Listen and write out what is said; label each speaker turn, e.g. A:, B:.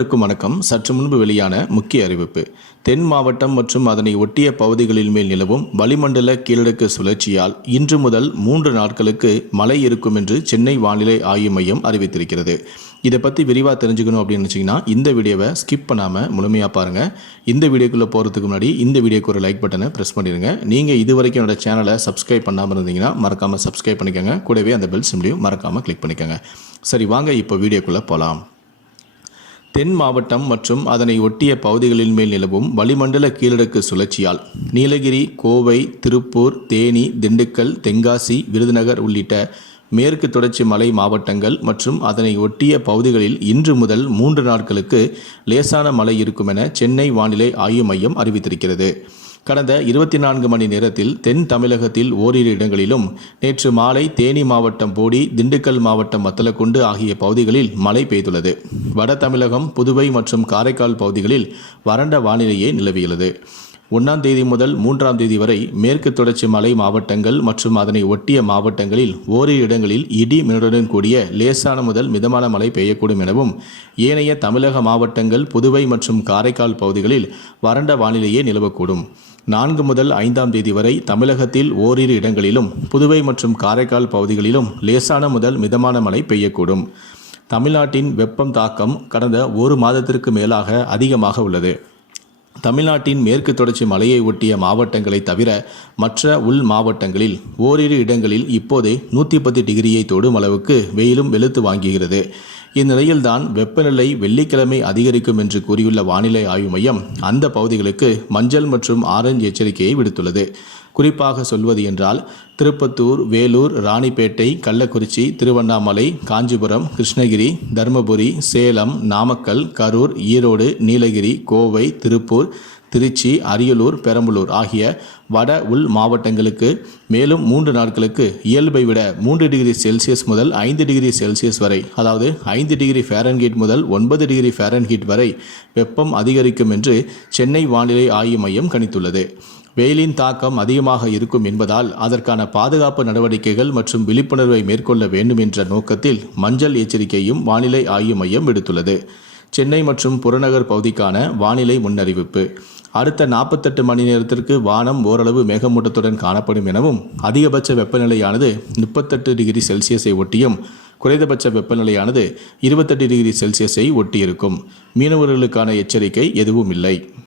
A: அனைவருக்கும் வணக்கம். சற்று முன்பு வெளியான முக்கிய அறிவிப்பு. தென் மாவட்டம் மற்றும் அதனை ஒட்டிய பகுதிகளில் மேல் நிலவும் வளிமண்டல கீழடுக்கு சுழற்சியால் இன்று முதல் மூன்று நாட்களுக்கு மழை இருக்கும் என்று சென்னை வானிலை ஆய்வு மையம் அறிவித்திருக்கிறது. இதை பற்றி விரிவாக தெரிஞ்சுக்கணும் அப்படின்னு நினச்சிங்கன்னா இந்த வீடியோவை ஸ்கிப் பண்ணாமல் முழுமையாக பாருங்கள் இந்த வீடியோக்குள்ளே போகிறதுக்கு முன்னாடி இந்த வீடியோக்கு ஒரு லைக் பட்டனை ப்ரெஸ் பண்ணிடுங்க. நீங்கள் இது வரைக்கும் என்னோட சேனலை சப்ஸ்கிரைப் பண்ணாமல் இருந்தீங்கன்னா மறக்காமல் சப்ஸ்கிரைப் பண்ணிக்கோங்க. கூடவே அந்த பெல் சிம்லையும் மறக்காமல் கிளிக் பண்ணிக்கோங்க. சரி வாங்க இப்போ வீடியோக்குள்ளே போகலாம் தென் மாவட்டம் மற்றும் அதனை ஒட்டிய பகுதிகளின் மேல் நிலவும் வளிமண்டல கீழடுக்கு சுழற்சியால் நீலகிரி கோவை திருப்பூர் தேனி திண்டுக்கல் தென்காசி விருதுநகர் உள்ளிட்ட மேற்கு தொடர்ச்சி மலை மாவட்டங்கள் மற்றும் அதனை ஒட்டிய பகுதிகளில் இன்று முதல் மூன்று நாட்களுக்கு லேசான மழை இருக்கும் என சென்னை வானிலை ஆய்வு மையம் அறிவித்திருக்கிறது. கடந்த இருபத்தி நான்கு மணி நேரத்தில் தென் தமிழகத்தில் ஓரிரு இடங்களிலும் நேற்று மாலை தேனி மாவட்டம் போடி திண்டுக்கல் மாவட்டம் வத்தலக்குண்டு ஆகிய பகுதிகளில் மழை பெய்துள்ளது. வட தமிழகம் புதுவை மற்றும் காரைக்கால் பகுதிகளில் வறண்ட வானிலையே நிலவியுள்ளது. ஒன்றாம் தேதி முதல் மூன்றாம் தேதி வரை மேற்கு தொடர்ச்சி மலை மாவட்டங்கள் மற்றும் அதனை ஒட்டிய மாவட்டங்களில் ஓரிரு இடங்களில் இடி மின்னலுடன் கூடிய லேசான முதல் மிதமான மழை பெய்யக்கூடும் எனவும் ஏனைய தமிழக மாவட்டங்கள் புதுவை மற்றும் காரைக்கால் பகுதிகளில் வறண்ட வானிலையே நிலவக்கூடும். நான்கு முதல் ஐந்தாம் தேதி வரை தமிழகத்தில் ஓரிரு இடங்களிலும் புதுவை மற்றும் காரைக்கால் பகுதிகளிலும் லேசான முதல் மிதமான மழை பெய்யக்கூடும். தமிழ்நாட்டின் வெப்பம் தாக்கம் கடந்த ஒரு மாதத்திற்கு மேலாக அதிகமாக உள்ளது. தமிழ்நாட்டின் மேற்கு தொடர்ச்சி மலையை ஒட்டிய மாவட்டங்களை தவிர மற்ற உள் மாவட்டங்களில் ஓரிரு இடங்களில் இப்போதே நூற்றி பத்து டிகிரியை தொடும் அளவுக்கு வெயிலும் வெளுத்து வாங்குகிறது. இந்நிலையில்தான் வெப்பநிலை வெள்ளிக்கிழமை அதிகரிக்கும் என்று கூறியுள்ள வானிலை ஆய்வு மையம் அந்த பகுதிகளுக்கு மஞ்சள் மற்றும் ஆரஞ்சு எச்சரிக்கையை விடுத்துள்ளது. குறிப்பாக சொல்வது என்றால் திருப்பத்தூர் வேலூர் ராணிப்பேட்டை கள்ளக்குறிச்சி திருவண்ணாமலை காஞ்சிபுரம் கிருஷ்ணகிரி தருமபுரி சேலம் நாமக்கல் கரூர் ஈரோடு நீலகிரி கோவை திருப்பூர் திருச்சி அரியலூர் பெரம்பலூர் ஆகிய வட உள் மாவட்டங்களுக்கு மேலும் மூன்று நாட்களுக்கு இயல்பை விட மூன்று டிகிரி செல்சியஸ் முதல் ஐந்து டிகிரி செல்சியஸ் வரை அதாவது ஐந்து டிகிரி ஃபேரன்ஹீட் முதல் ஒன்பது டிகிரி ஃபேரன்ஹீட் வரை வெப்பம் அதிகரிக்கும் என்று சென்னை வானிலை ஆய்வு மையம் கணித்துள்ளது. வெயிலின் தாக்கம் அதிகமாக இருக்கும் என்பதால் அதற்கான பாதுகாப்பு நடவடிக்கைகள் மற்றும் விழிப்புணர்வை மேற்கொள்ள வேண்டும் என்ற நோக்கத்தில் மஞ்சள் எச்சரிக்கையும் வானிலை ஆய்வு மையம் விடுத்துள்ளது. சென்னை மற்றும் புறநகர் பகுதிக்கான வானிலை முன்னறிவிப்பு. அடுத்த நாற்பத்தெட்டு மணி நேரத்திற்கு வானம் ஓரளவு மேகமூட்டத்துடன் காணப்படும் எனவும் அதிகபட்ச வெப்பநிலையானது முப்பத்தெட்டு டிகிரி செல்சியஸை ஒட்டியும் குறைந்தபட்ச வெப்பநிலையானது இருபத்தெட்டு டிகிரி செல்சியஸை ஒட்டியிருக்கும். மீனவர்களுக்கான எச்சரிக்கை எதுவும் இல்லை.